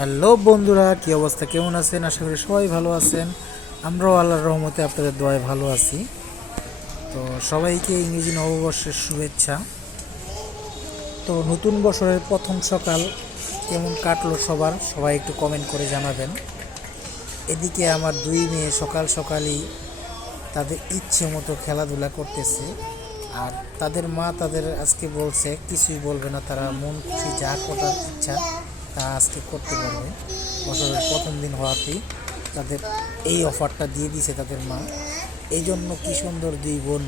Hello বন্ধুরা, কি অবস্থা, কেমন আছেন? আশা করি সবাই ভালো আছেন। আমরাও আল্লাহর রহমতে আপনাদের দোয়ায় ভালো আছি। তো সবাইকে ইংরেজি নববর্ষের শুভেচ্ছা। তো নতুন বছরের প্রথম সকাল কেমন কাটলো সবাই একটু কমেন্ট করে জানাবেন। এদিকে আমার দুই মেয়ে সকাল সকালই তাদের ইচ্ছে মতো খেলাধুলা করতেছে। আর তাদের মা তাদের আজকে বলছে কিছুই বলবে না, তারা মন খুশি যা করার ইচ্ছা তা আজকে করতে পারবে। বছরের প্রথম দিন হওয়াতেই তাদের এই অফারটা দিয়ে দিয়েছে তাদের মা। এই জন্য কি সুন্দর দুই বোন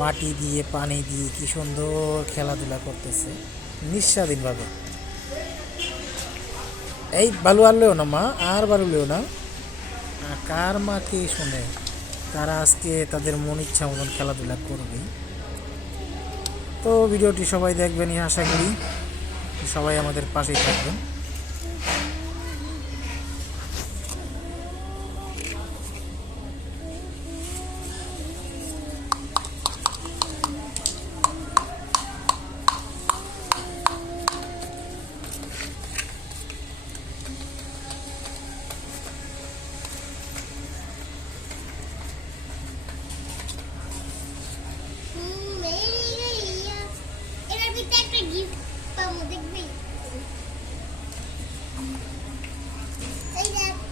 মাটি দিয়ে পানি দিয়ে কি সুন্দর খেলাধুলা করতেছে নিঃস্বাধীনভাবে। এই বালু আনলেও না মা, আর বালুলেও না। কার মা কে শুনে? তারা আজকে তাদের মন ইচ্ছা মতন খেলাধুলা করবে। তো ভিডিওটি সবাই দেখবেন, আশা করি সবাই আমাদের পাশেই থাকবেন।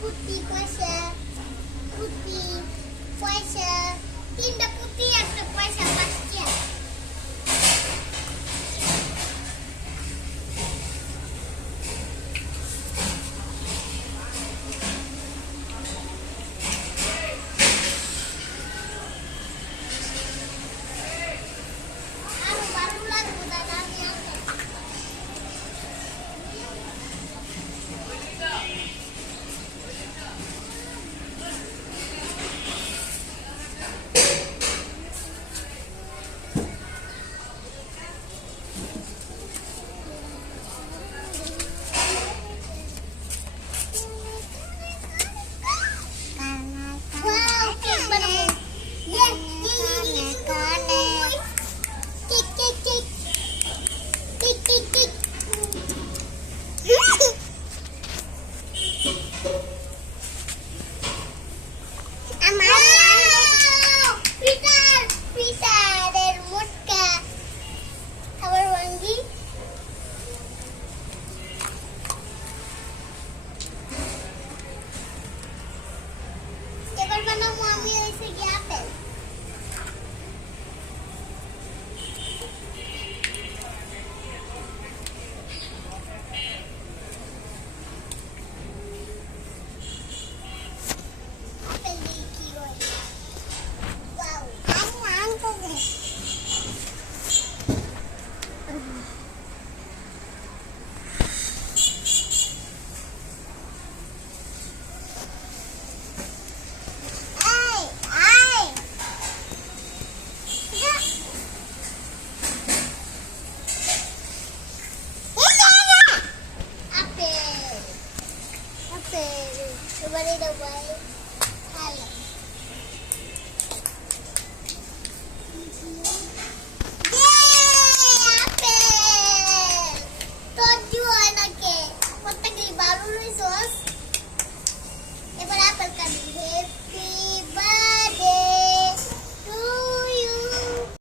কুটি পয়সা কুটি পয়সা